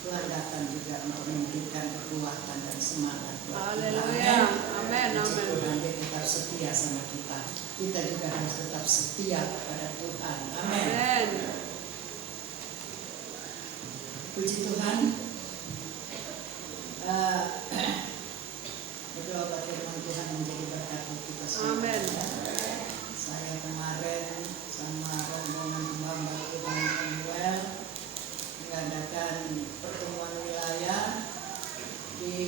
Tuhan datang juga untuk memberikan kekuatan dan semangat buat kita. Haleluya. Amin. Puji Tuhan, dia tetap setia sama kita. Kita juga harus tetap setia kepada Tuhan. Amin. Amin. Puji Tuhan. Berdoa bagi firman Tuhan menjadi berkat untuk kita semua. Amin. Saya kemarin sama rombongan hamba Tuhan Samuel mengadakan pertemuan wilayah di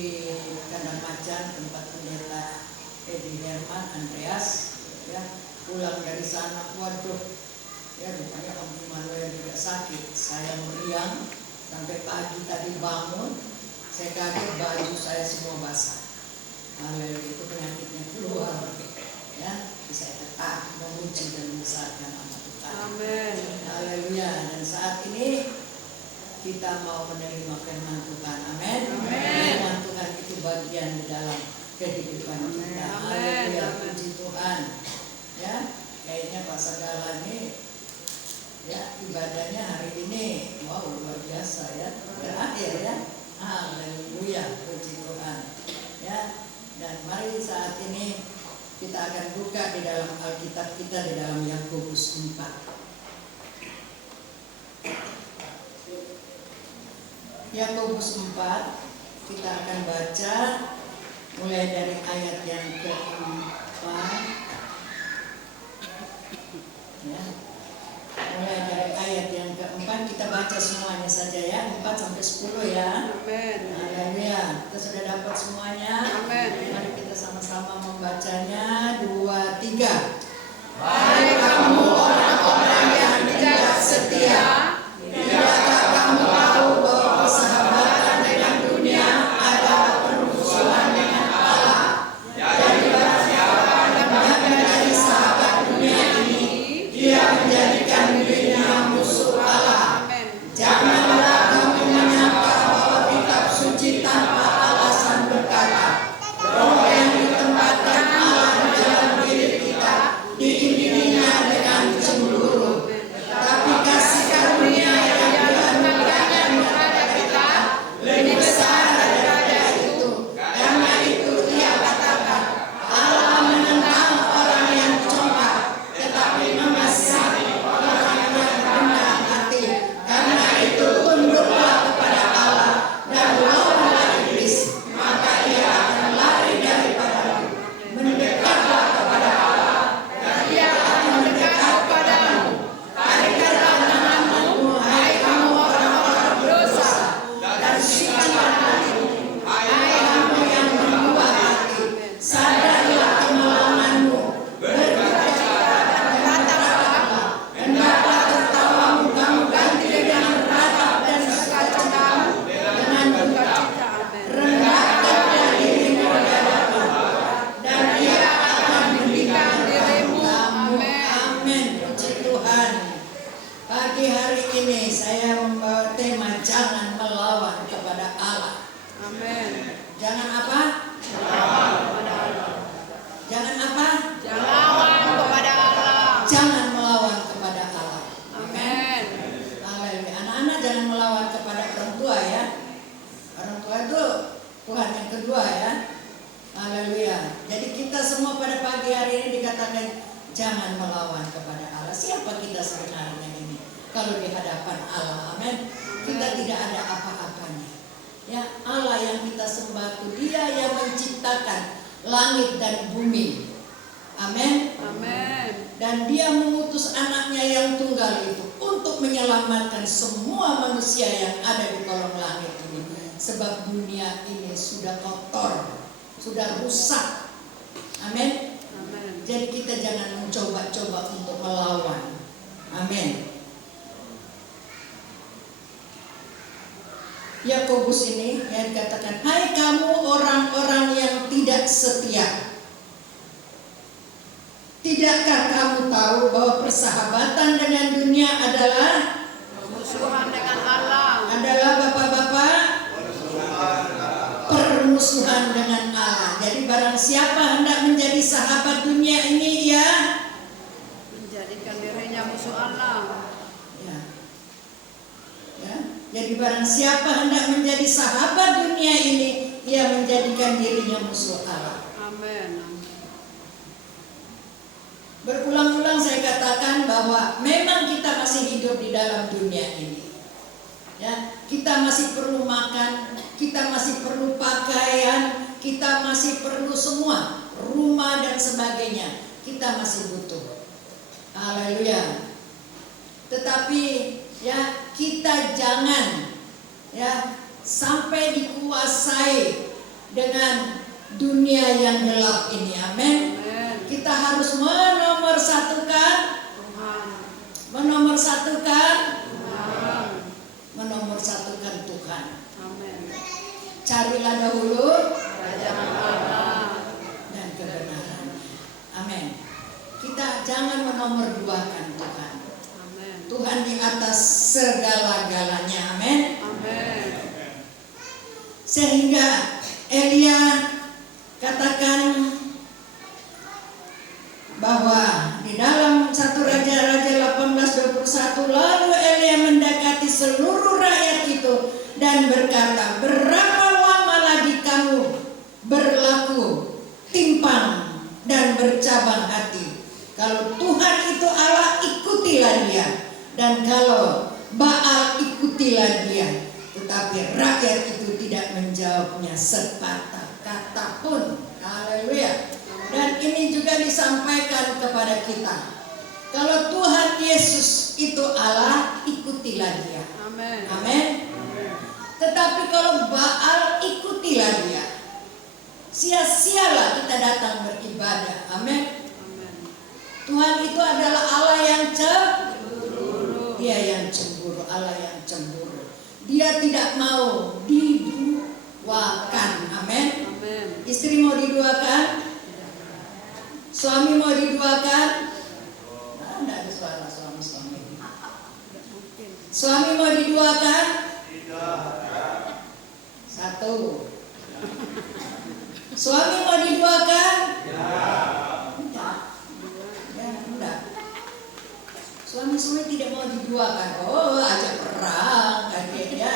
Kandang Macan, tempat pendeta Edi Herman Andreas. Ya, pulang dari sana, waduh, ya rupanya Om Immanuel juga sakit. Saya meriang sampai pagi tadi bangun, saya kaget baju saya semua basah. Haleluya, itu penyakitnya keluar. Ya, bisa tetap memuji dan membesarkan nama Tuhan. Amin. Haleluya. Dan saat ini kita mau menerima firman Tuhan. Amin. Firman Tuhan itu bagian di dalam kehidupan kita. Haleluya. Puji Tuhan. Ya, kayaknya Pak Sagala ini ya ibadahnya hari ini wow luar biasa ya. Berakhir ya. Haleluya. Puji Tuhan. Ya. Dan mari saat ini kita akan buka di dalam Alkitab kita di dalam Yakobus 4. Yakobus 4 kita akan baca mulai dari ayat yang ke-4. Ya. Mulai dari ayat yang ke-4 kita baca semuanya saja ya, 4 sampai 10 ya. Amin. Haleluya. Kita sudah dapat semuanya. Amin. Mari kita sama-sama membacanya. 2, 3. Hai kamu orang-orang yang tidak setia, tidakkah kamu tahu bahwa persahabatan dengan dunia adalah permusuhan dengan Allah? Jadi barang siapa hendak menjadi sahabat dunia ini, dia menjadikan dirinya musuh Allah. Janganlah kamu menyangka bahwa kitab suci tanpa alasan berkata, Roh yang ditempatkan Allah di dalam diri kita diiringinya dengan cemburu. Tetapi kasih karunia yang dianugerahkannya kepada kita lebih besar daripada itu. Karena itu ia katakan, Allah menentang orang yang congkak, tetapi mengasihi orang yang rendah hati. Karena itu tunduklah kepada Allah dan lawanlah iblis, maka ia akan lari daripadamu. Mendekatlah kepada Allah dan ia akan mendekat kepadamu. Tarikkanlah tanganmu, hai kamu orang-orang berdosa, dan sikaplah hatimu, hai kamu yang membuat hati. Sadarlah kemalanganmu, berduka-cita dan katakanlah, hendaklah tertawamu kamu ganti dengan ratap dan sukacitamu dengan duka-cita. Rendahkanlah dirimu di hadapan dan ia akan meninggikan dirimu. Amin. Amin. Puji Tuhan. Pagi hari ini saya membawa tema jangan melawan kepada Allah. Amin. Jangan apa? Jangan apa? Jangan lawan kepada Allah. Jangan melawan kepada Allah. Amin. Haleluya. Anak-anak jangan melawan kepada orang tua ya. Orang tua itu Tuhan yang kedua ya. Haleluya. Jadi kita semua pada pagi hari ini dikatakan jangan melawan kepada Allah. Siapa kita sebenarnya ini? Kalau di hadapan Allah, amin. Kita tidak ada apa-apanya. Ya, Allah yang kita sembah itu Dia yang menciptakan langit dan bumi. Amin. Amin. Dan Dia mengutus anaknya yang tunggal itu untuk menyelamatkan semua manusia yang ada di kolong langit ini. Sebab dunia ini sudah kotor, sudah rusak. Amin. Amin. Jadi kita jangan mencoba-coba untuk melawan. Amin. Yakobus ini yang dikatakan, hai kamu orang-orang yang tidak setia. Tidakkah kamu tahu bahwa persahabatan dengan dunia adalah Permusuhan dengan Allah. adalah bapak-bapak permusuhan dengan Allah. Jadi barang siapa hendak menjadi sahabat dunia ini ya Menjadikan dirinya musuh Allah. ya. Ya. Jadi barang siapa hendak menjadi sahabat dunia ini, ia menjadikan dirinya musuh Allah. Amin. Berulang-ulang saya katakan bahwa memang kita masih hidup di dalam dunia ini. Ya, kita masih perlu makan, kita masih perlu pakaian, kita masih perlu semua, rumah dan sebagainya. Kita masih butuh. Haleluya. Tetapi ya, kita jangan ya sampai dikuasai dengan dunia yang gelap ini. Amin. Kita harus menomorsatukan Tuhan. Amin. Carilah dahulu Kerajaan Allah dan kebenaran. Amin. Kita jangan menomorduakan Tuhan. Amin. Tuhan di atas segala-galanya. Amin. Amin. Sehingga Elia katakan bahwa di dalam 1 Raja-Raja 18:21, lalu Elia mendekati seluruh rakyat itu dan berkata, berapa lama lagi kamu berlaku timpang dan bercabang hati? Kalau Tuhan itu Allah, ikutilah dia, dan kalau Baal, ikutilah dia. Tetapi rakyat itu tidak menjawabnya sepatah kata pun. Haleluya. Dan ini juga disampaikan kepada kita. Kalau Tuhan Yesus itu Allah, ikutilah dia. Amin. Amin. Tetapi kalau Baal, ikutilah dia. Sia-sialah kita datang beribadah. Amin. Tuhan itu adalah Allah yang cemburu. Dia yang cemburu, Allah yang cemburu. Dia tidak mau diduakan. Amin. Istri mau diduakan? Suami mau diduakan? Tidak ada suara suami-suami. Suami mau diduakan? Satu. Suami mau diduakan? Enggak. Suami-suami tidak mau diduakan. Oh, ajak perang kayaknya.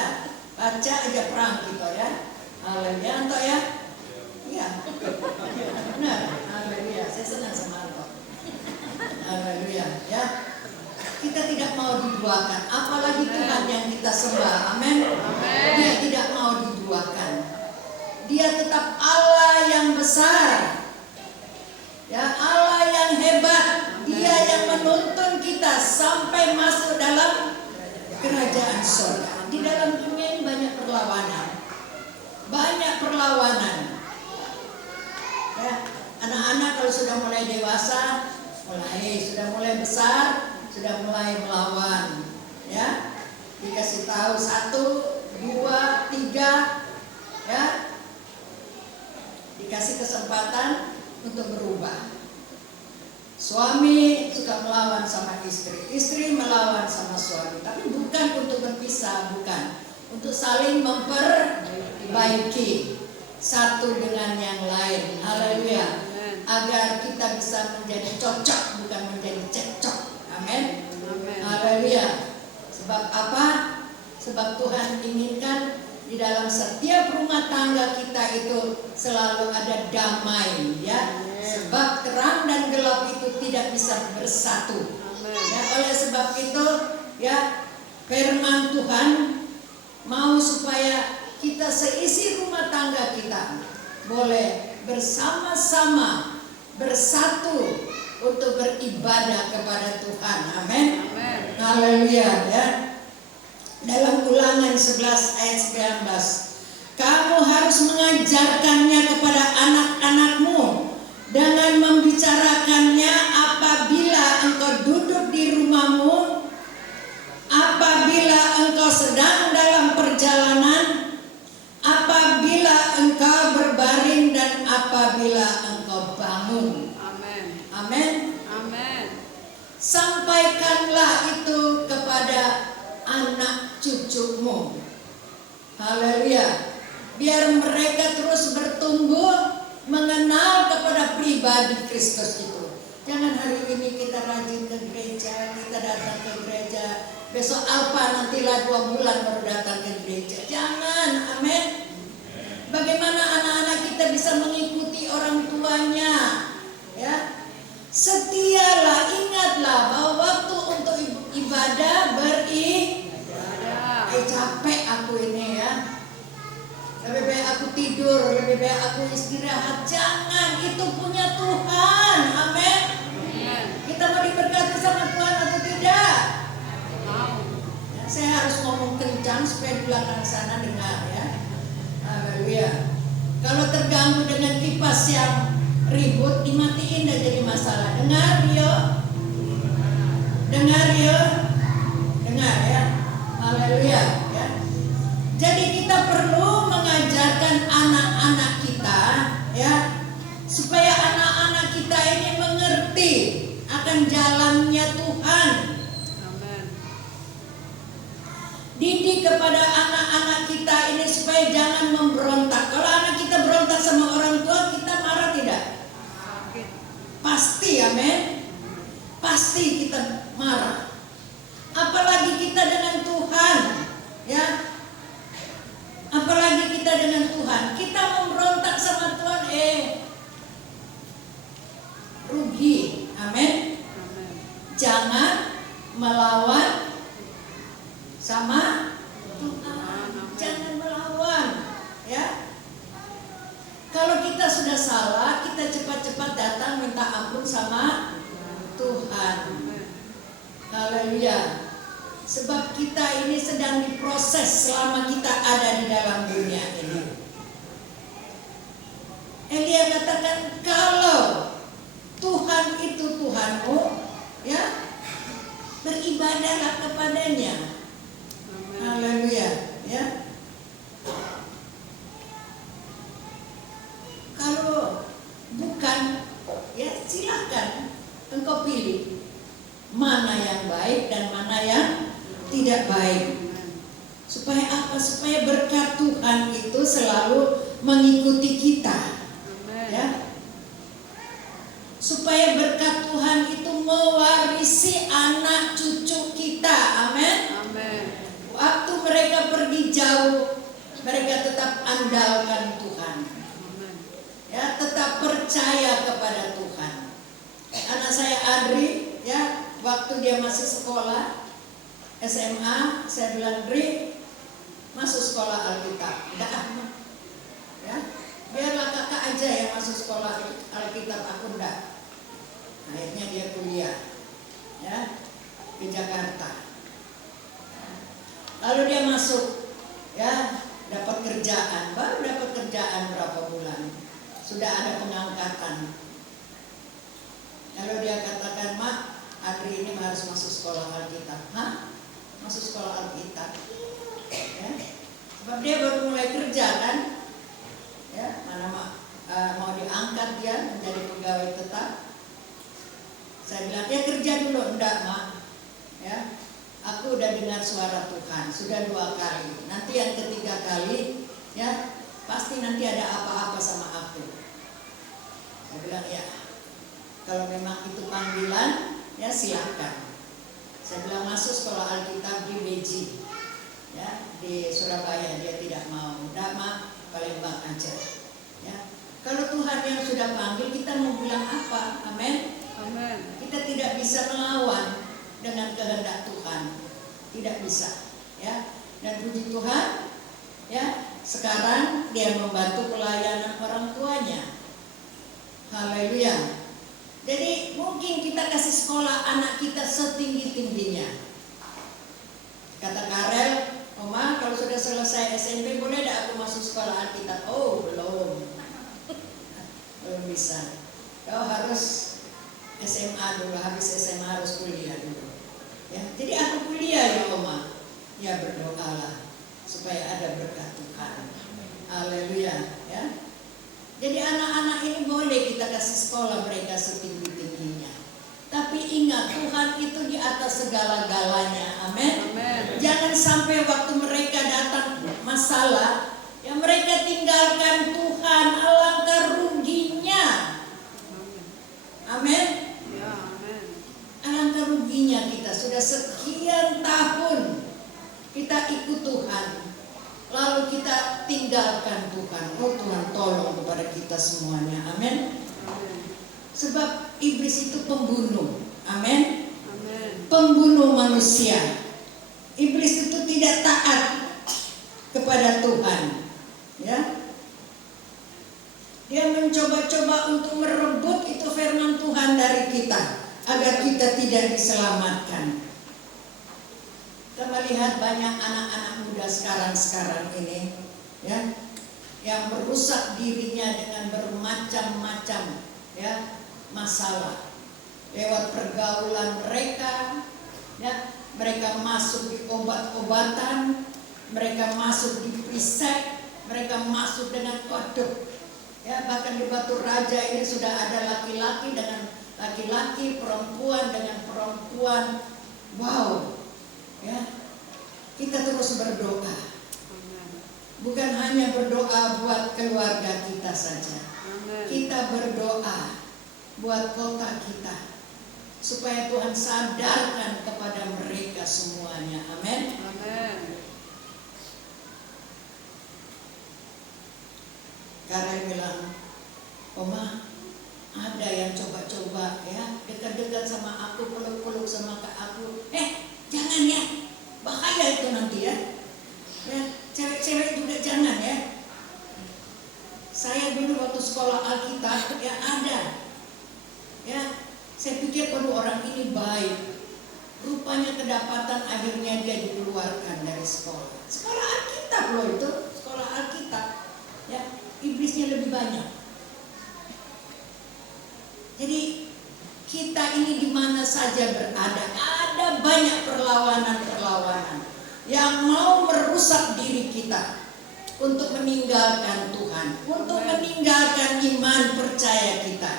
Baca aja perang gitu ya. Haleluya, Anto ya? Iya. Benar. Haleluya. Saya senang sama Anto. Haleluya, ya. Kita tidak mau diduakan, apalagi Tuhan yang kita sembah. Amin. Dia tidak mau diduakan. Dia tetap Allah yang besar. Ya, Allah yang hebat. Dia yang menuntun kita sampai masuk dalam kerajaan surga. Di dalam dunia ini banyak perlawanan. Banyak perlawanan. Ya, anak-anak kalau sudah mulai dewasa, sudah mulai besar, sudah mulai melawan. Ya, dikasih tahu 1, 2, 3, ya, dikasih kesempatan untuk berubah. Suami suka melawan sama istri, istri melawan sama suami, tapi bukan untuk berpisah, bukan, untuk saling memperbaiki satu dengan yang lain. Haleluya. Agar kita bisa menjadi cocok, bukan menjadi cekcok. Amin. Haleluya. Sebab apa? Sebab Tuhan inginkan di dalam setiap rumah tangga kita itu selalu ada damai, ya. Sebab terang dan gelap itu tidak bisa bersatu. Ya, oleh sebab itu, ya, firman Tuhan mau supaya kita seisi rumah tangga kita boleh bersama-sama bersatu untuk beribadah kepada Tuhan. Amin. Haleluya, ya. Dalam Ulangan 11 ayat 19, kamu harus mengajarkannya kepada anak-anakmu dengan membicarakannya apabila engkau duduk di rumahmu, apabila engkau sedang dalam perjalanan, apabila engkau berbaring, dan apabila engkau bangun. Amin. Sampaikanlah itu kepada anak cucumu. Haleluya. Biar mereka terus bertumbuh mengenal kepada pribadi Kristus itu. Jangan hari ini kita rajin ke gereja, kita datang ke gereja, besok Alfa nantilah 2 bulan baru datang ke gereja. Jangan, amin. Bagaimana anak-anak kita bisa mengikuti orang tuanya? Ya, setialah, ingatlah bahwa waktu untuk ibadah beribadah. Capek aku ini ya. Lebih baik aku tidur, lebih baik aku istirahat. Jangan, itu punya Tuhan, amin. Kita mau diberkati sama Tuhan atau tidak? Ya, saya harus ngomong kencang supaya di belakang sana dengar ya. Haleluya. Kalau terganggu dengan kipas yang ribut, dimatiin dan jadi masalah. Dengar yo, dengar yo, dengar ya. Haleluya ya. Jadi kita perlu mengajarkan anak-anak kita ya, supaya anak-anak kita ini mengerti akan jalannya Tuhan. Amin. Didik kepada anak-anak kita ini supaya jangan memberontak. Kalau anak kita berontak sama orang tua, kita marah tidak? Pasti, amin. Pasti kita marah. Apalagi kita dengan Tuhan, ya. Apalagi kita dengan Tuhan. Kita memberontak sama Tuhan, rugi, amin. Jangan melawan sama Tuhan. Jangan melawan, ya. Kalau kita sudah salah, kita cepat-cepat datang minta ampun sama Tuhan. Haleluya. Sebab kita ini sedang diproses selama kita ada di dalam dunia ini. Elia katakan, kalau Tuhan itu Tuhanmu, ya, beribadahlah kepadanya. Haleluya, ya. Kalau bukan, ya silakan engkau pilih mana yang baik dan mana yang tidak baik. Supaya apa? Supaya berkat Tuhan itu selalu mengikuti kita. Ya. Supaya berkat Tuhan itu mewarisi anak cucu kita. Amin. Waktu mereka pergi jauh, mereka tetap andalkan Tuhan. Ya, tetap percaya kepada Tuhan. Anak saya Adri, ya, waktu dia masih sekolah SMA, saya bilang, Dri, masuk sekolah Alkitab. Enggak, ya, biarlah kakak aja yang masuk sekolah Alkitab, aku enggak. Akhirnya dia kuliah, ya, ke Jakarta. Lalu dia masuk, ya, dapat kerjaan. Baru dapat kerjaan berapa bulan, sudah ada pengangkatan. Lalu dia katakan, Mak, Adri ini harus masuk sekolah Alkitab. Hah? Masuk sekolah Alkitab? Ya. Sebab dia baru mulai kerja kan? Ya, mana mau diangkat dia menjadi pegawai tetap. Saya bilang, dia kerja dulu. Enggak, Mak. Ya, aku udah dengar suara Tuhan sudah 2 kali. Nanti yang ketiga kali, ya, pasti nanti ada apa-apa sama aku. Saya bilang, ya, kalau memang itu panggilan, ya silakan. Saya bilang, masuk sekolah Alkitab di Beji, ya, di Surabaya. Dia tidak mau. Udah, Mak, Palembang aja. Ya. Kalau Tuhan yang sudah panggil, kita mau bilang apa? Amin. Amin. Kita tidak bisa melawan dengan kehendak Tuhan. Tidak bisa, ya. Dan puji Tuhan, ya, sekarang dia membantu pelayanan orang tuanya. Haleluya. Jadi mungkin kita kasih sekolah anak kita setinggi-tingginya. Kata Karel, Oma, kalau sudah selesai SMP boleh tidak aku masuk sekolah Alkitab? Oh, belum. Belum bisa. Kau harus SMA dulu, habis SMA harus kuliah dulu. Ya, jadi aku kuliah ya Oma. Ya, berdoalah supaya ada berkat Tuhan. Haleluya, ya. Jadi anak-anak ini boleh kita kasih sekolah mereka setinggi-tingginya. Tapi ingat, Tuhan itu di atas segala-galanya. Amin. Jangan sampai waktu mereka datang masalah, ya mereka tinggalkan Tuhan, alangkah ruginya. Amin. Ya, amin. Alangkah ruginya kita sudah sekian sekian tahun kita ikut Tuhan, lalu kita tinggalkan Tuhan. Oh Tuhan, tolong kepada kita semuanya. Amin. Sebab iblis itu pembunuh. Amin. Pembunuh manusia. Iblis itu tidak taat kepada Tuhan. Ya. Dia mencoba-coba untuk merebut itu firman Tuhan dari kita, agar kita tidak diselamatkan. Kita melihat banyak anak-anak muda sekarang ini, ya, yang merusak dirinya dengan bermacam-macam, ya, masalah lewat pergaulan mereka, ya. Mereka masuk di obat-obatan, mereka masuk di prisek, mereka masuk dengan kodok. Ya, bahkan di Batu Raja ini sudah ada laki-laki dengan laki-laki, perempuan dengan perempuan. Wow, ya, kita terus berdoa. Bukan hanya berdoa buat keluarga kita saja. Kita berdoa buat kota kita, supaya Tuhan sadarkan kepada mereka semuanya. Amin. Karena bilang, Oma, ada yang coba-coba, ya, dekat-dekat sama aku, peluk-peluk sama aku. Jangan ya, bahaya itu nanti ya. Ya, cewek-cewek juga jangan ya. Saya dulu waktu sekolah Alkitab ya ada. Ya, saya pikir orang ini baik. Rupanya kedapatan akhirnya dia dikeluarkan dari sekolah. Sekolah Alkitab loh itu, sekolah Alkitab. Ya, iblisnya lebih banyak. Jadi kita ini di mana saja berada, ada banyak perlawanan-perlawanan yang mau merusak diri kita untuk meninggalkan Tuhan, untuk meninggalkan iman percaya kita.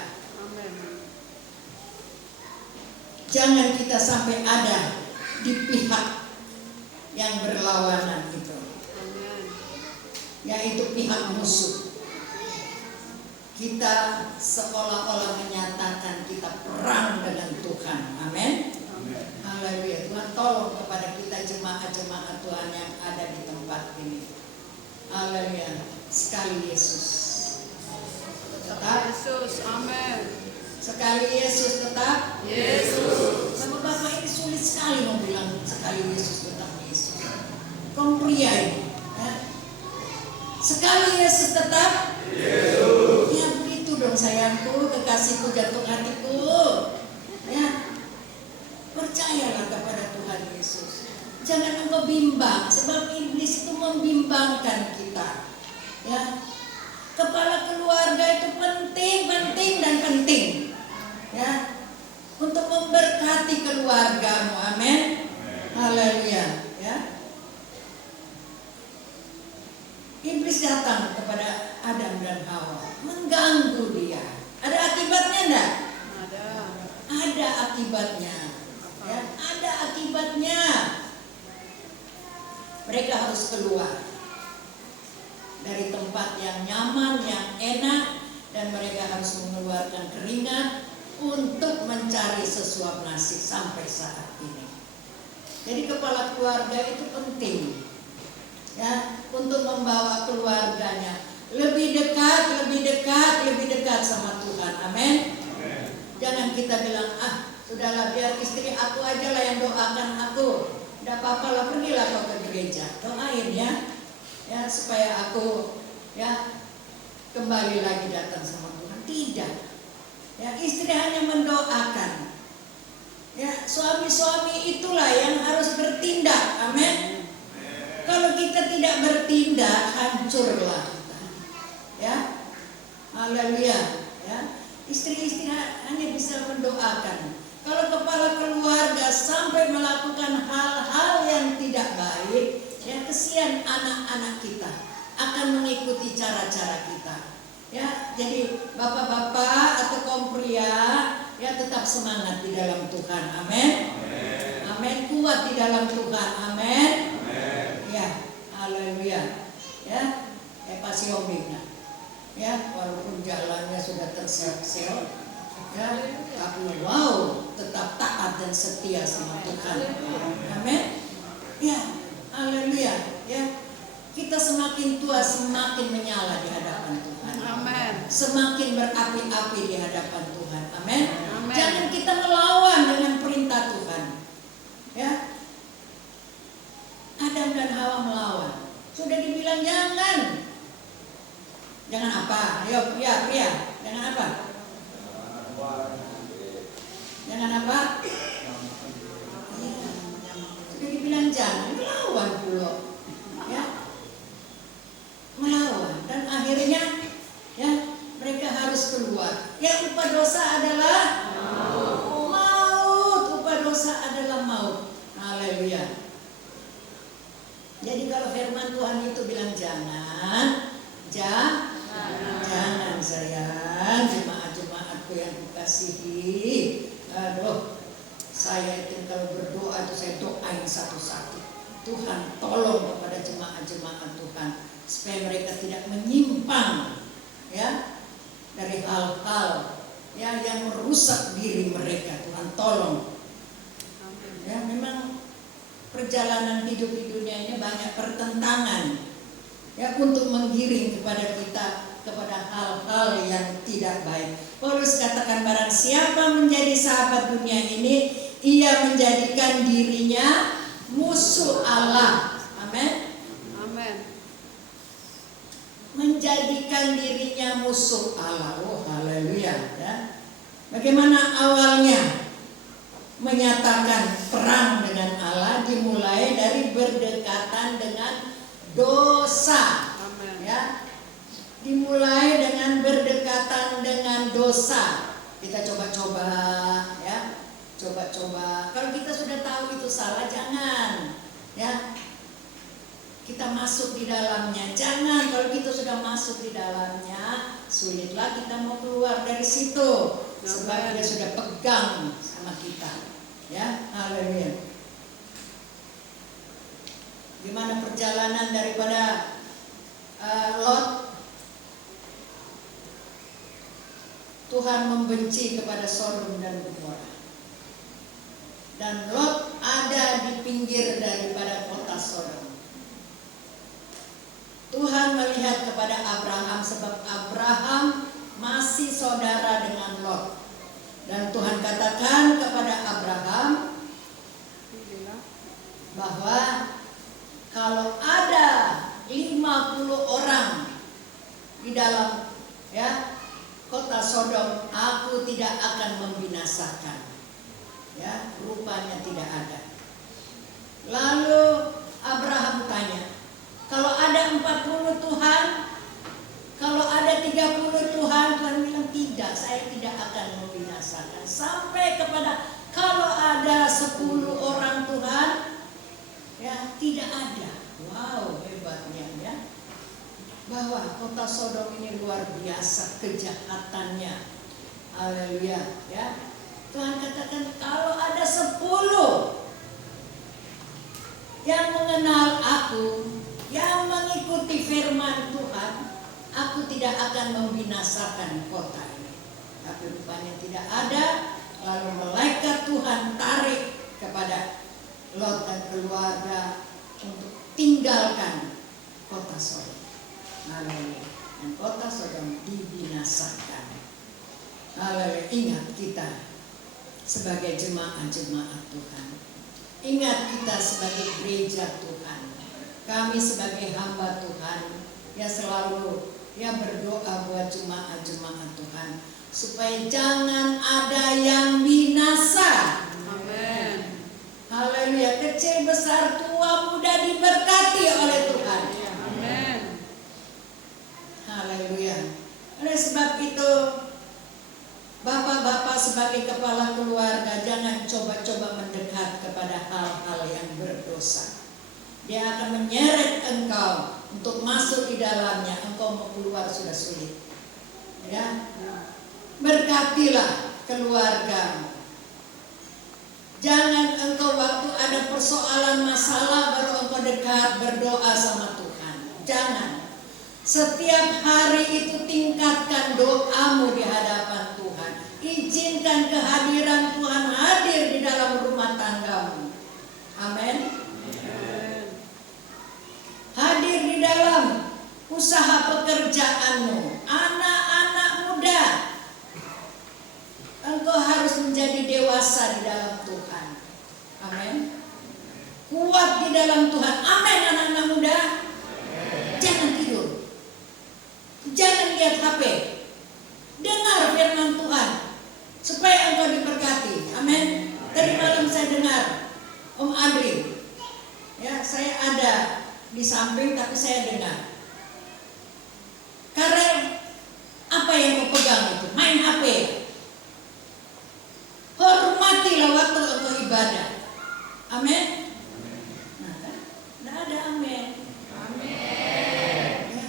Jangan kita sampai ada di pihak yang berlawanan itu, yaitu pihak musuh. Kita seolah-olah menyatakan kita perang dengan Tuhan. Amin. Haleluya. Tuhan tolong kepada kita jemaat-jemaat Tuhan yang ada di tempat ini. Haleluya. Sekali Yesus. Tetap Yesus. Amin. Sekali Yesus, tetap Yesus. Sama Bapak ini sulit sekali mau bilang sekali Yesus, tetap Yesus. Kaum pria ini, ya. Sekali Yesus, tetap Yesus. Ya begitu dong sayangku, kekasihku, jantung hatiku. Ya, percayalah kepada Tuhan Yesus. Jangan engkau bimbang, sebab iblis itu membimbangkan kita. Ya, kepala keluarga itu penting dan penting. Ya, untuk memberkati keluargamu. Amin. Haleluya. Ya. Iblis datang kepada Adam dan Hawa, mengganggu dia. Ada akibatnya enggak? Ada akibatnya. Ya, ada akibatnya. Mereka harus keluar dari tempat yang nyaman, yang enak, dan mereka harus mengeluarkan keringat untuk mencari sesuap nasib sampai saat ini. Jadi kepala keluarga itu penting, ya, untuk membawa keluarganya lebih dekat sama Tuhan. Amin. Jangan kita bilang, sudahlah biar istri aku aja lah yang doakan aku. Tidak apa-apa lah, pergilah kau ke gereja, doain ya, supaya aku kembali lagi datang sama Tuhan. Tidak. Ya, istri hanya mendoakan. Ya, suami-suami itulah yang harus bertindak. Amin. Kalau kita tidak bertindak, hancurlah kita. Ya. Haleluya. Ya. Istri-istri hanya bisa mendoakan. Kalau kepala keluarga sampai melakukan hal-hal yang tidak baik, ya kesian anak-anak kita akan mengikuti cara-cara kita. Ya, jadi bapak-bapak atau kaum pria, ya tetap semangat di dalam Tuhan. Amin. Amin. Kuat di dalam Tuhan. Amin. Ya, haleluya. Ya, pasti obeng. Ya, walaupun jalannya sudah terseok-seok, Ya, tapi wow, tetap taat dan setia sama Tuhan. Amin. Ya, haleluya. Ya, kita semakin tua semakin menyala di hadapan Tuhan. Amin. Semakin berapi-api di hadapan Tuhan. Amin. Amin. Jangan kita melawan dengan perintah Tuhan. Ya. Adam dan Hawa melawan. Sudah dibilang jangan. Jangan apa? Ayo pria. Jangan apa? Jangan apa? Ya. Sudah dibilang jangan, melawan pula. Ya. Melawan dan akhirnya ya mereka harus keluar. Yang upah dosa adalah maut. Upah dosa adalah maut. Haleluya. Jadi kalau firman Tuhan itu bilang jangan sayang, jemaat-jemaatku yang kukasihi. Aduh, saya itu kalau berdoa itu saya doain satu-satu. Tuhan tolong kepada jemaat-jemaat Tuhan supaya mereka tidak menyimpang ya dari hal-hal ya yang merusak diri mereka. Tuhan tolong. Ya, memang perjalanan hidup di dunia ini banyak pertentangan ya untuk menggiring kepada kita kepada hal-hal yang tidak baik. Paulus katakan barang siapa menjadi sahabat dunia ini, ia menjadikan dirinya musuh Allah. Amin. Amin. Menjadikan dirinya musuh Allah. Oh, haleluya ya. Bagaimana awalnya menyatakan perang dengan Allah dimulai dari berdekatan dengan dosa. Amin. Ya. Dimulai dengan berdekatan dengan dosa. Kita coba-coba ya. Coba-coba. Kalau kita sudah tahu itu salah, jangan ya. Kita masuk di dalamnya. Jangan, kalau kita sudah masuk di dalamnya, sulitlah kita mau keluar dari situ. Sebab dia sudah pegang sama kita. Ya, haleluya. Gimana perjalanan daripada Lot? Tuhan membenci kepada Sodom dan Gomora. Dan Lot ada di pinggir daripada kota Sodom. Tuhan melihat kepada Abraham sebab Abraham masih saudara dengan Lot. Dan Tuhan katakan kepada Abraham bahwa kalau ada 50 orang di dalam ya kota Sodom, aku tidak akan membinasakan. Ya, rupanya tidak ada. Lalu Abraham tanya, kalau ada 40 Tuhan, kalau ada 30 Tuhan, Tuhan bilang tidak, saya tidak akan membinasakan. Sampai kepada kalau ada 10 orang Tuhan, ya tidak ada. Wow, hebatnya ya. Bahwa kota Sodom ini luar biasa kejahatannya. Haleluya ya. Tuhan katakan kalau ada 10 yang mengenal aku, yang mengikuti firman Tuhan, aku tidak akan membinasakan kota ini. Tapi rupanya tidak ada. Lalu malaikat Tuhan tarik kepada Lot dan keluarga untuk tinggalkan kota Sodom. Haleluya. Dan kota Sodom dibinasakan. Haleluya. Ingat kita sebagai jemaat-jemaat Tuhan. Ingat kita sebagai gereja Tuhan. Kami sebagai hamba Tuhan yang selalu berdoa buat jemaat-jemaat Tuhan supaya jangan ada yang binasa. Amin. Haleluya. Kecil besar tua muda diberkati oleh Tuhan. Amin. Haleluya. Oleh sebab itu, bapak-bapak sebagai kepala keluarga jangan coba-coba mendekat kepada hal-hal yang berdosa. Dia akan menyeret engkau untuk masuk di dalamnya. Engkau mau keluar sudah sulit. Ya, berkatilah keluarga. Jangan engkau waktu ada persoalan masalah baru engkau dekat berdoa sama Tuhan. Jangan. Setiap hari itu tingkatkan doamu di hadapan Tuhan. Izinkan kehadiran Tuhan hadir di dalam rumah tanggamu. Amin. Hadir di dalam usaha pekerjaanmu. Anak-anak muda, engkau harus menjadi dewasa di dalam Tuhan. Amin. Kuat di dalam Tuhan. Amin, anak-anak muda. Jangan tidur. Jangan lihat HP. Dengar firman Tuhan supaya engkau diberkati. Amin. Tadi malam saya dengar Om Andri. Ya, saya ada di samping tapi saya dengar. Karena apa yang kau pegang itu? Main HP. Hormatilah waktu engkau ibadah. Amin. Nah, tidak ada amin. Amin. Ya.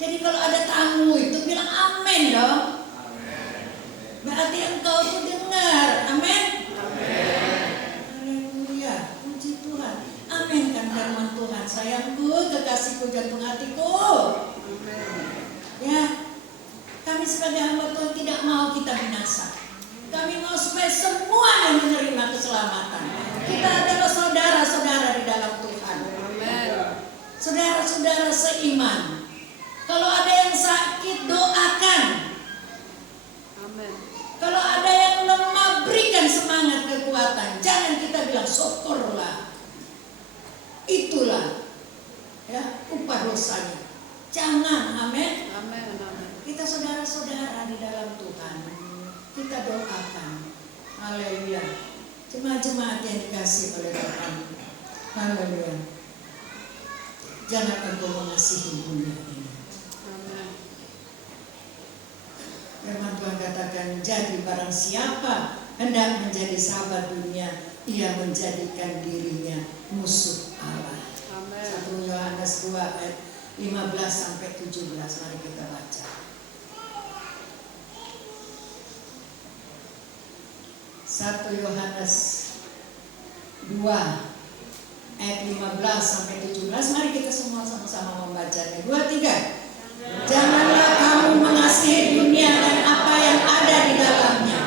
Jadi kalau ada tamu itu bilang amin dong. Amin. Berarti engkau itu dengar. Amin. Haleluya. Puji Tuhan. Amin kan firman Tuhan. Sayangku, kekasihku, jantung hatiku. Ya, kami sebagai hamba Tuhan tidak mau kita binasa. Kami mau supaya semua yang menerima keselamatan. Kita adalah saudara-saudara di dalam Tuhan. Saudara-saudara seiman. Kalau ada yang sakit, doakan. Amen. Kalau ada yang lemah, berikan semangat, kekuatan. Jangan kita bilang syukurlah. Itulah ya upah dosanya. Jangan, amin. Amin. Kita saudara-saudara di dalam Tuhan. Kita doakan. Haleluya. Jemaat-jemaat yang dikasih oleh Tuhan. Haleluya. Jangan engkau mengasihi dunia ini. Firman Tuhan katakan, jadi barang siapa hendak menjadi sahabat dunia, ia menjadikan dirinya musuh Allah. 1 Yohanes 2 ayat 15 sampai 17. Mari kita baca. 1 Yohanes 2 ayat 15 sampai 17. Mari kita semua sama-sama membacanya. 2, 3. Janganlah kamu mengasihi dunia dan apa yang ada di dalamnya.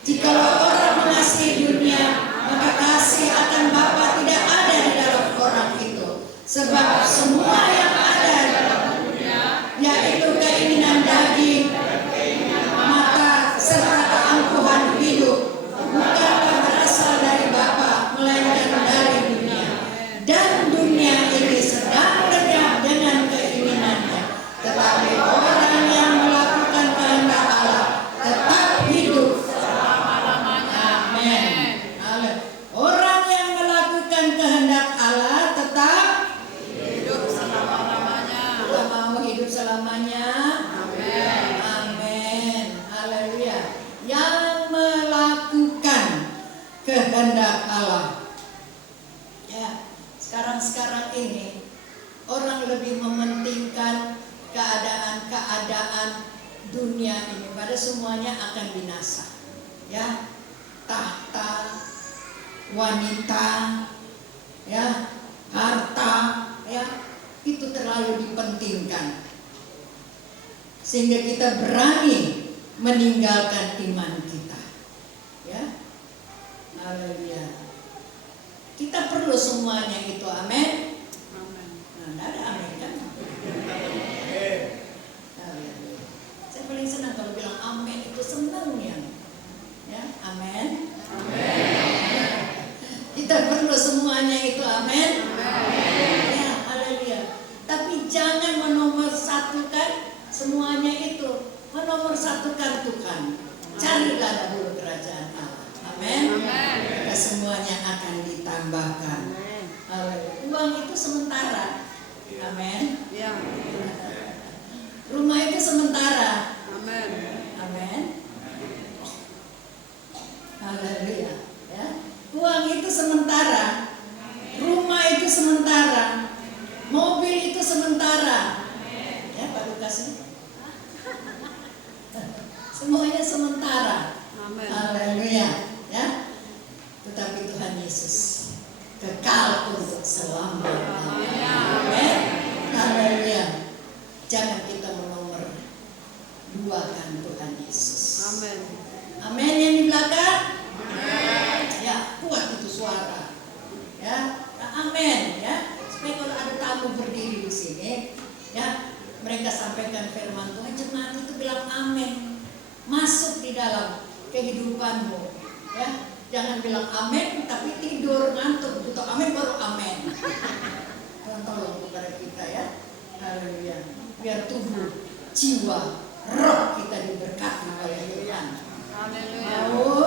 Jikalau orang mengasihi dunia, maka kasih akan Bapa tidak ada di dalam orang itu. Sebab semua yang ada di dalam dunia, yaitu keinginan daging, mata, serta keangkuhan hidup, bukanlah berasal dari Bapa, melainkan dari dunia. Dan dunia ini sedang lenyap dengan keinginannya. Tetapi orang yang melakukan kehendak Allah tetap hidup selama-lamanya. Amin. Orang yang melakukan kehendak Allah tetap hidup selama-lamanya. Kita mau hidup selamanya. Amin. Amin. Haleluya. Yang melakukan kehendak Allah. Ya, sekarang ini orang lebih mementingkan keadaan dunia ini, pada semuanya akan binasa. Ya, tahta, wanita, ya, harta, ya, itu terlalu dipentingkan. Sehingga kita berani meninggalkan iman kita. Ya. Haleluya. Kita perlu semuanya itu, amin. Nah, ada amin kan? Saya paling senang kalau bilang amin, itu senang ya. Ya, amin. Kita perlu semuanya itu, amin. Ya, haleluya. Tapi jangan menomorsatukan semuanya itu. Menomorsatukan Tuhan. Carilah dahulu kerajaan Allah. Amin. Maka semuanya akan ditambahkan. Uang itu sementara. Amin. Ya. Rumah itu sementara. Amin. Amin. Haleluya. Ya. Uang itu sementara. Rumah itu sementara. Mobil itu sementara. Ya, Pak Lukas ini. Semuanya sementara. Amin. Haleluya. Ya. Tetapi Tuhan Yesus kekal untuk selamanya. Amin. Haleluya. Jangan kita menomor duakan Tuhan Yesus. Amin. mereka sampaikan firman Tuhan, jemaat itu bilang amin, masuk di dalam kehidupanmu, ya. Jangan bilang amin tapi tidur ngantuk, butuh amin baru amin. Tuhan tolong kepada kita ya. Haleluya. Biar tubuh, jiwa, roh kita diberkati oleh Tuhan. Mau?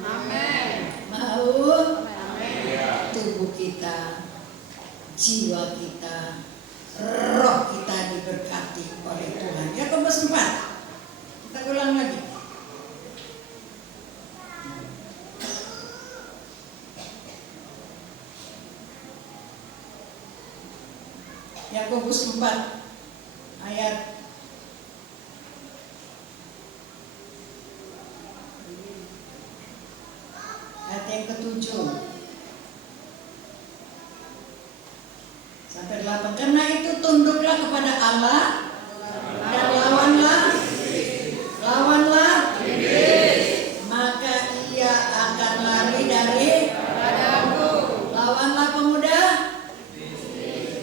Amin. Mau? Amin. Tubuh kita, jiwa kita, roh kita diberkati oleh Tuhan. Yakobus 4. Kita ulang lagi. Yakobus 4 ayat yang ke-7 sampai 8. Karena itu tunduklah kepada Allah dan lawanlah iblis, maka ia akan lari dari padamu. Lawanlah pemuda.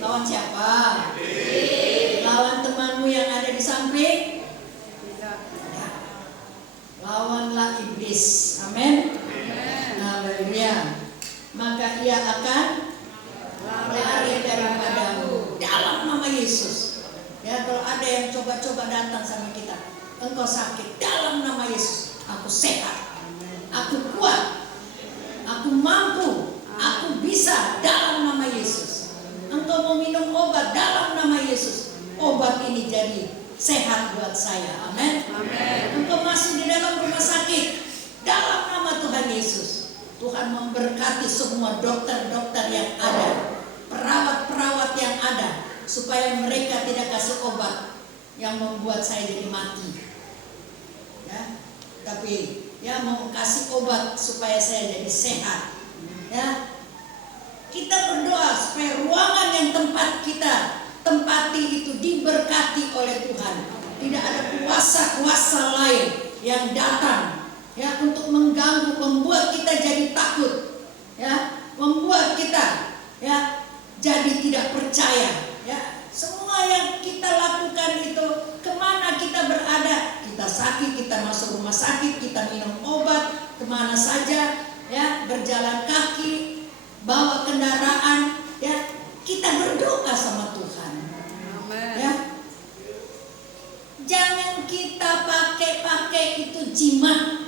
Lawan siapa? Lawan temanmu yang ada di samping? Tidak. Lawanlah iblis. Amin. Haleluya. Maka ia akan lari daripadamu dalam nama Yesus. Ya, kalau ada yang coba-coba datang sama kita, engkau sakit, dalam nama Yesus aku sehat, aku kuat, aku mampu, aku bisa, dalam nama Yesus. Engkau mau minum obat, dalam nama Yesus, obat ini jadi sehat buat saya. Amin. Engkau masuk di dalam rumah sakit, dalam nama Tuhan Yesus, Tuhan memberkati semua dokter-dokter yang ada, perawat-perawat yang ada, supaya mereka tidak kasih obat yang membuat saya jadi mati, ya, tapi ya mau kasih obat supaya saya jadi sehat. Ya, kita berdoa supaya ruangan yang tempat kita tempati itu diberkati oleh Tuhan. Tidak ada kuasa-kuasa lain yang datang, ya, untuk mengganggu, membuat kita jadi takut, ya, membuat kita, ya, jadi tidak percaya. Ya, semua yang kita lakukan itu, kemana kita berada, kita sakit, kita masuk rumah sakit, kita minum obat, kemana saja, ya, berjalan kaki, bawa kendaraan, ya, kita berdoa sama Tuhan. Ya, jangan kita pakai itu jimat.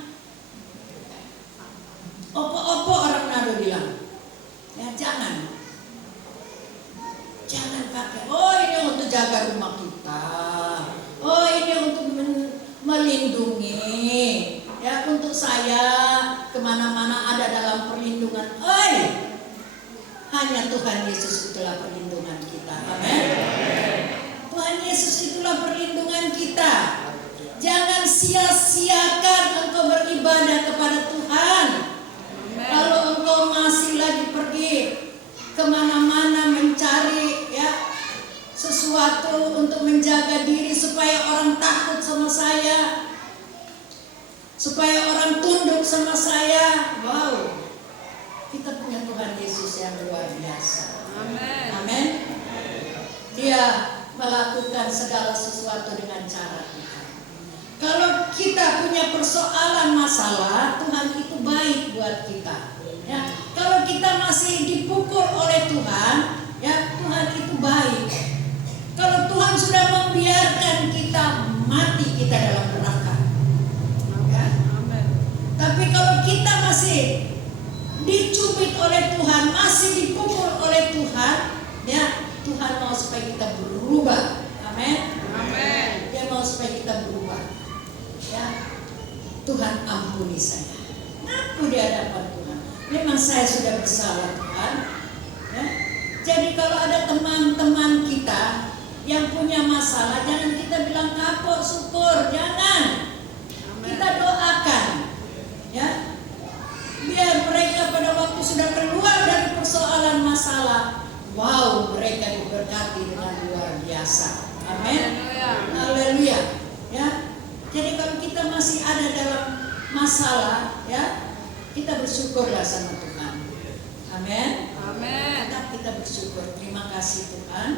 Opo-opo orang nado bilang, ya, jangan pakai. Oh, ini untuk jaga rumah kita. Oh, ini untuk melindungi. Ya, untuk saya kemana-mana ada dalam perlindungan. Hanya Tuhan Yesus itulah perlindungan kita. Amin. Tuhan Yesus itulah perlindungan kita. Jangan sia-siakan engkau beribadah kepada Tuhan. Kalau engkau masih lagi pergi kemana-mana mencari, ya, sesuatu untuk menjaga diri supaya orang takut sama saya, supaya orang tunduk sama saya. Wow, kita punya Tuhan Yesus yang luar biasa. Amin. Dia melakukan segala sesuatu dengan cara kita. Kalau kita punya persoalan masalah, Tuhan itu baik buat kita. Ya, kalau kita masih dipukul oleh Tuhan, ya, Tuhan itu baik. Kalau Tuhan sudah membiarkan kita mati, kita dalam neraka. Ya. Tapi kalau kita masih dicubit oleh Tuhan, masih dipukul oleh Tuhan, ya, Tuhan mau supaya kita berubah. Amin. Dia mau supaya kita berubah. Ya, Tuhan ampuni saya. Ngaku di hadapan Tuhan. Memang saya sudah bersalah, Tuhan. Ya. Jadi kalau ada teman-teman kita yang punya masalah, jangan kita bilang kapok, syukur, jangan. Kita doakan, ya, biar mereka pada waktu sudah keluar dari persoalan masalah, wow, mereka diberkati dengan luar biasa. Amin. Haleluya. Ya. Jadi kalau kita masih ada dalam masalah, ya, kita bersyukurlah sama Tuhan. Amin. Tetap kita bersyukur. Terima kasih Tuhan.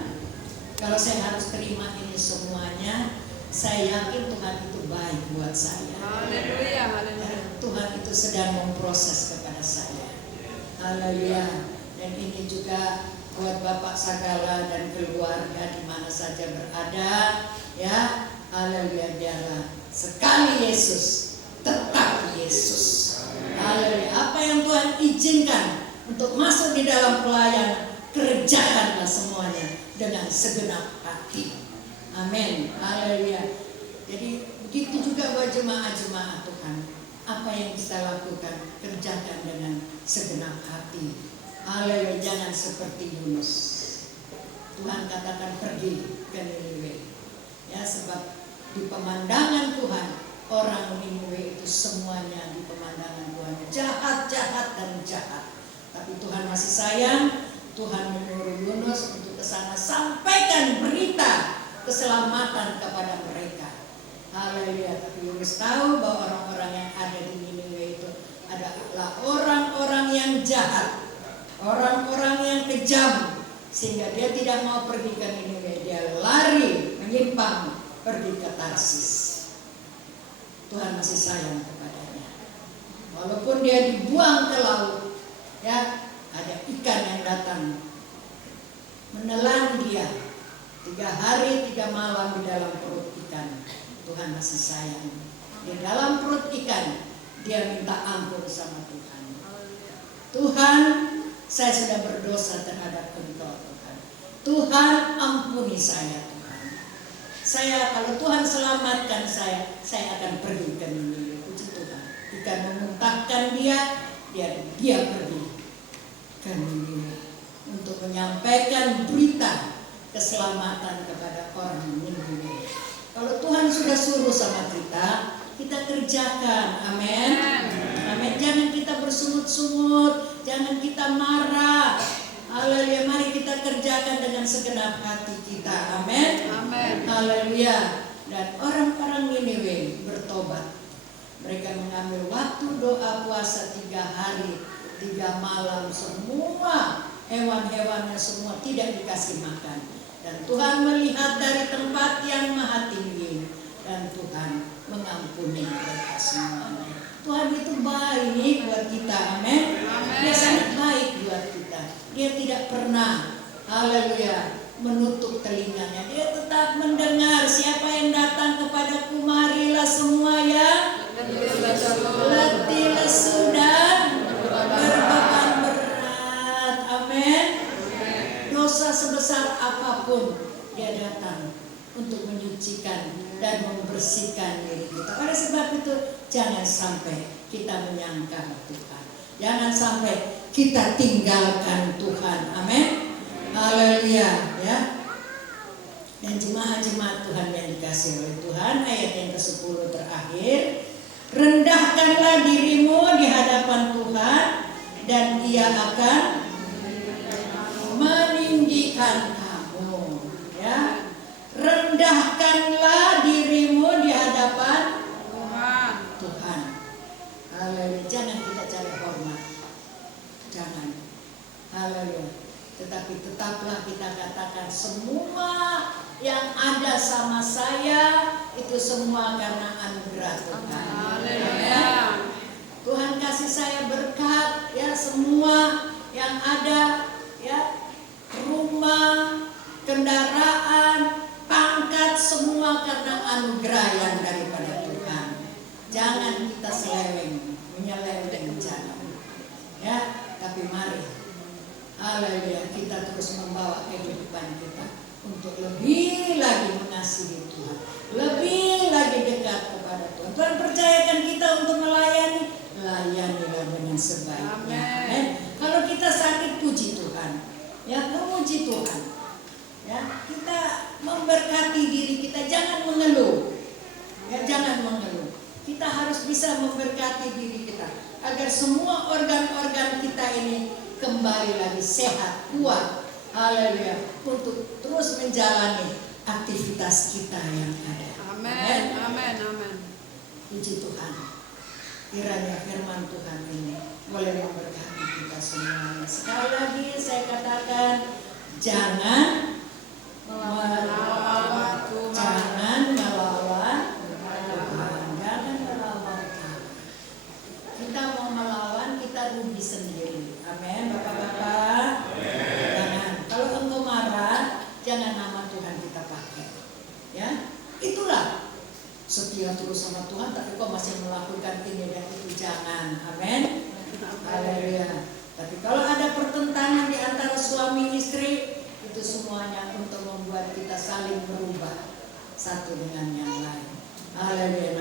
Kalau saya harus terima ini semuanya, saya yakin Tuhan itu baik buat saya. Haleluya, haleluya. Tuhan itu sedang memproses kepada saya. Haleluya. Dan ini juga buat Bapak Sagala dan keluarga di mana saja berada, ya. Haleluya, biarlah sekali Yesus, tetap Yesus. Haleluya. Apa yang Tuhan izinkan untuk masuk di dalam pelayanan, kerjakanlah semuanya dengan segenap hati. Amin. Haleluya. Jadi begitu juga buat jemaah-jemaah Tuhan. Apa yang kita lakukan, kerjakan dengan segenap hati. Haleluya. Jangan seperti Yunus. Tuhan katakan pergi ke Niniwe. Ya, sebab di pemandangan Tuhan, orang Niniwe itu semuanya di pemandangan Tuhan jahat, jahat dan jahat. Tapi Tuhan masih sayang. Tuhan menyuruh Yunus untuk ke sana, sampaikan berita keselamatan kepada mereka. Haleluya. Tapi Yunus tahu bahwa orang-orang yang ada di Niniwe itu adalah orang-orang yang jahat, orang-orang yang kejam, sehingga dia tidak mau pergi ke Niniwe. Dia lari, menyimpang, pergi ke Tarsis. Tuhan masih sayang kepadanya. Walaupun dia dibuang ke laut, ya, ada ikan yang datang menelan dia 3 hari 3 malam di dalam perut ikan. Tuhan masih sayang. Di dalam perut ikan dia minta ampun sama Tuhan. Tuhan, saya sudah berdosa terhadap Engkau Tuhan. Tuhan, ampuni saya Tuhan. Kalau Tuhan selamatkan saya akan pergi ke Niniwe. Puji Tuhan. Ikan memuntahkan dia pergi ke Niniwe untuk menyampaikan berita keselamatan kepada orang Niniwe. Kalau Tuhan sudah suruh sama kita kerjakan. Amin. Amin. Jangan kita bersungut-sungut, jangan kita marah. Haleluya. Mari kita kerjakan dengan segenap hati kita. Amin. Amin. Haleluya. Dan orang-orang Niniwe bertobat. Mereka mengambil waktu doa puasa 3 hari 3 malam, semua hewan-hewannya semua tidak dikasih makan. Dan Tuhan melihat dari tempat yang maha tinggi, dan Tuhan mengampuni mereka semuanya. Tuhan itu baik buat kita. Amin. Dia sangat baik buat kita. Dia tidak pernah, haleluya, menutup telinganya. Dia tetap mendengar. Siapa yang datang kepadaku, marilah semua ya letih lesu dan berbeban berat. Amin. Dosa sebesar apapun, dia datang untuk menyucikan dan membersihkan diri kita. Oleh sebab itu, jangan sampai kita menyangkal Tuhan. Jangan sampai kita tinggalkan Tuhan. Amin. Haleluya, ya. Dan jemaat-jemaat Tuhan yang dikasihi oleh Tuhan, ayat yang ke-10 terakhir, rendahkanlah dirimu di hadapan Tuhan, dan Dia akan meninggikan kamu. Ya, rendahkanlah dirimu di hadapan Tuhan. Haleluya. Jangan kita cari hormat, jangan. Haleluya. Tetapi tetaplah kita katakan, semua yang ada sama saya itu semua karena anugerah Tuhan. Haleluya. Tuhan kasih saya berkat, ya, semua yang ada, ya, rumah, kendaraan, pangkat, semua karena anugerah yang daripada Tuhan. Jangan kita seleweng, menyeleweng jangan. Ya, tapi mari, haleluya, kita terus membawa kehidupan kita untuk lebih lagi mengasihi Tuhan, lebih lagi dekat kepada Tuhan. Tuhan percayakan kita untuk melayani, layanilah dengan sebaiknya. Amen. Kalau kita sakit, puji Tuhan, ya, memuji Tuhan, ya, kita memberkati diri kita, jangan mengeluh, ya, jangan mengeluh. Kita harus bisa memberkati diri kita agar semua organ-organ kita ini kembali lagi sehat, kuat, haleluya, untuk terus menjalani aktivitas kita yang ada. Amin, amin, amin. Puji Tuhan. Kiranya firman Tuhan ini boleh memberkati kita semuanya. Sekali lagi saya katakan, jangan Melawan Tuhan. Jangan melawan Tuhan. Jangan melawan Tuhan. Kita mau melawan, kita rugi sendiri. Amin, Bapak-bapak. Jangan. Kalau engkau marah, jangan nama Tuhan kita pakai. Ya, itulah setia terus sama Tuhan, tapi kok masih melakukan ini dan itu, jangan. Amin. Haleluya. Tapi kalau ada pertentangan di antara suami istri, itu semuanya untuk membuat kita saling berubah satu dengan yang lain. Haleluya.